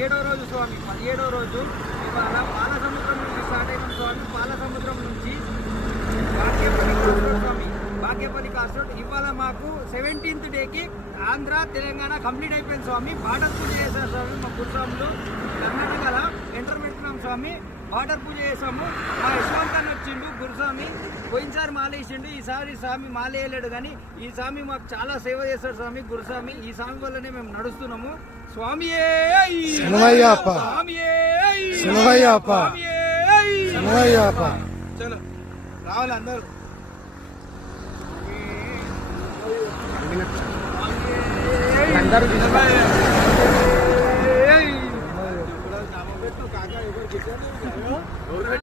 17వ రోజు స్వామి, 17వ రోజు. ఇవాళ పాలసముద్రం నుంచి స్టార్ట్ అయిన స్వామి, పాలసముద్రం నుంచి బాగేపల్లి కాస్ట్రోడ్. ఇవాళ మాకు 17th డేకి ఆంధ్ర తెలంగాణ కంప్లీట్ అయిపోయింది స్వామి. బార్డర్ పూజ చేశారు స్వామి మా గురుస్వాములు. కర్ణాటకలో ఎంటర్ పెట్టుకున్నాం స్వామి, బార్డర్ పూజ చేసాము. మా యశ్వంత్ అని వచ్చిండు గురుస్వామి. పోయినసారి మాల వేసిండు, ఈసారి స్వామి మాల వేయలేడు. కానీ ఈ స్వామి మాకు చాలా సేవ చేస్తాడు స్వామి గురుస్వామి. ఈ స్వామి వల్లనే మేము నడుస్తున్నాము. స్వామియే చలో రావాలి అందరూ. అందరూ